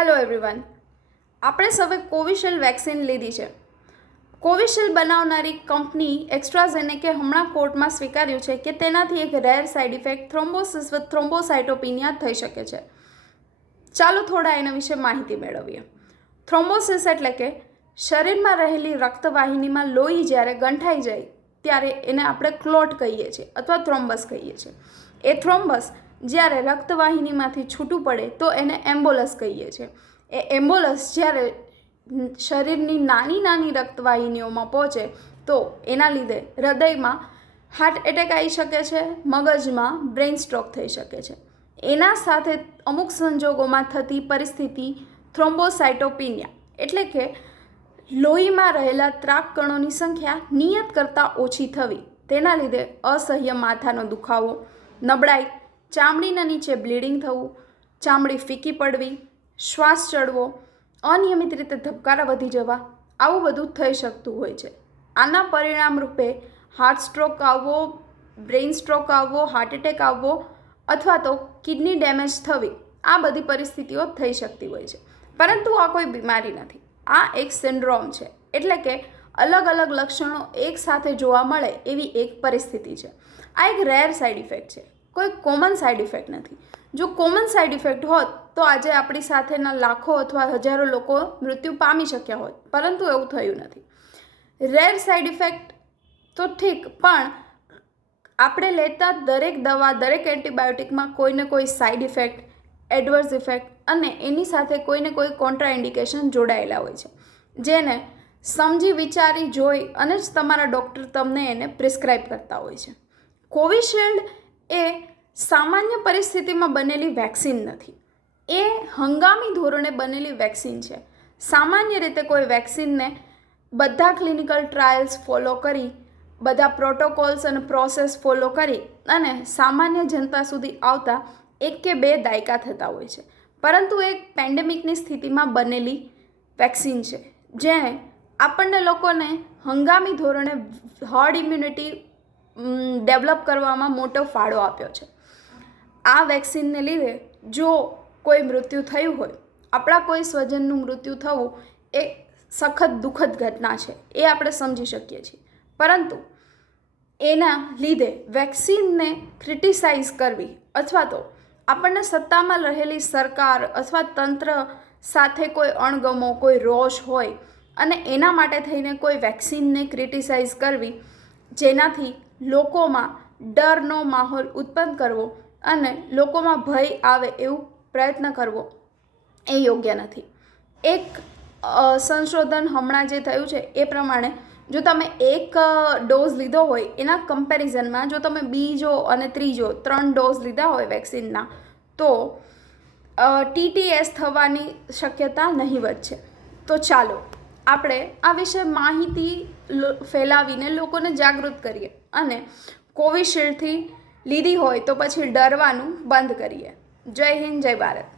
Hello everyone, આપણે સૌએ Covishield vaccine લીધી છે. કોવિશિલ્ડ બનાવનારી કંપની એસ્ટ્રાઝેનેકે હમણાં કોર્ટમાં સ્વીકાર્યું છે કે તેનાથી એક rare side effect thrombosis with thrombocytopenia થઈ શકે છે. ચાલો થોડા એના વિશે માહિતી મેળવીએ. થ્રોમ્બોસિસ એટલે કે શરીરમાં રહેલી રક્તવાહિનીમાં લોહી જ્યારે ગંઠાઈ જાય ત્યારે એને આપણે ક્લોટ કહીએ છીએ અથવા થ્રોમ્બસ કહીએ છીએ. એ થ્રોમ્બસ જ્યારે રક્તવાહિનીમાંથી છૂટું પડે તો એને એમ્બોલસ કહીએ છીએ. એ એમ્બોલસ જ્યારે શરીરની નાની નાની રક્તવાહિનીઓમાં પહોંચે તો એના લીધે હૃદયમાં હાર્ટ એટેક આવી શકે છે, મગજમાં બ્રેઇન સ્ટ્રોક થઈ શકે છે. એના સાથે અમુક સંજોગોમાં થતી પરિસ્થિતિ થ્રોમ્બોસાઇટોપિનિયા એટલે કે લોહીમાં રહેલા ત્રાક કણોની સંખ્યા નિયત કરતાં ઓછી થવી. તેના લીધે અસહ્ય માથાનો દુખાવો, નબળાઈ, ચામડીના નીચે બ્લીડિંગ થવું, ચામડી ફીકી પડવી, શ્વાસ ચડવો, અનિયમિત રીતે ધબકારા વધી જવા, આવું બધું થઈ શકતું હોય છે. આના પરિણામ રૂપે હાર્ટ સ્ટ્રોક આવવો, બ્રેઇન સ્ટ્રોક આવવો, હાર્ટ એટેક આવવો અથવા તો કિડની ડેમેજ થવી, આ બધી પરિસ્થિતિઓ થઈ શકતી હોય છે. પરંતુ આ કોઈ બીમારી નથી, આ એક સિન્ડ્રોમ છે. એટલે કે અલગ અલગ લક્ષણો એકસાથે જોવા મળે એવી એક પરિસ્થિતિ છે. આ એક રેર સાઇડ ઇફેક્ટ છે, કોઈ કોમન સાઇડ ઇફેક્ટ નથી. જો કોમન સાઇડ ઇફેક્ટ હોત તો આજે આપણી સાથેના લાખો અથવા હજારો લોકો મૃત્યુ પામી શક્યા હોત, પરંતુ એવું થયું નથી. રેર સાઇડ ઇફેક્ટ તો ઠીક, પણ આપણે લેતા દરેક દવા, દરેક એન્ટીબાયોટિકમાં કોઈને કોઈ સાઇડ ઇફેક્ટ, એડવર્સ ઇફેક્ટ અને એની સાથે કોઈને કોઈ કોન્ટ્રાઇન્ડિકેશન જોડાયેલા હોય છે, જેને સમજી વિચારી જોઈ અને જ તમારા ડૉક્ટર તમને એને પ્રિસ્ક્રાઇબ કરતા હોય છે. કોવિશિલ્ડ એ સામાન્ય પરિસ્થિતિમાં બનેલી વેક્સિન નથી, એ હંગામી ધોરણે બનેલી વેક્સિન છે. સામાન્ય રીતે કોઈ વેક્સિનને બધા ક્લિનિકલ ટ્રાયલ્સ ફોલો કરી, બધા પ્રોટોકોલ્સ અને પ્રોસેસ ફોલો કરી અને સામાન્ય જનતા સુધી આવતા 1 કે 2 દાયકા થતા હોય છે. પરંતુ એક પેન્ડેમિકની સ્થિતિમાં બનેલી વેક્સિન છે, જેણે આપણને લોકોને હંગામી ધોરણે હર્ડ ઇમ્યુનિટી ડેવલપ કરવામાં મોટો ફાળો આપ્યો છે. આ વેક્સિનને લીધે જો કોઈ મૃત્યુ થયું હોય, આપણા કોઈ સ્વજનનું મૃત્યુ થવું એ સખત દુઃખદ ઘટના છે, એ આપણે સમજી શકીએ છીએ. પરંતુ એના લીધે વેક્સિનને ક્રિટિસાઇઝ કરવી અથવા તો આપણને સત્તામાં રહેલી સરકાર અથવા તંત્ર સાથે કોઈ અણગમો, કોઈ રોષ હોય અને એના માટે થઈને કોઈ વેક્સિનને ક્રિટિસાઇઝ કરવી, જેનાથી લોકોમાં ડરનો માહોલ ઉત્પન્ન કરવો અને લોકોમાં ભય આવે એવું પ્રયત્ન કરવો એ યોગ્ય નથી. એક સંશોધન હમણાં જે થયું છે એ પ્રમાણે જો તમે એક ડોઝ લીધો હોય એના કમ્પેરિઝનમાં જો તમે બીજો અને ત્રીજો 3 ડોઝ લીધા હોય વેક્સિનના તો TTS થવાની શક્યતા નહીવત છે. તો ચાલો આપણે આ વિશે માહિતી ફેલાવીને લોકોને જાગૃત કરીએ અને કોવિશિલ્ડથી લીધી હોય તો પછી ડરવાનું બંધ કરીએ. જય હિન્દ, જય ભારત.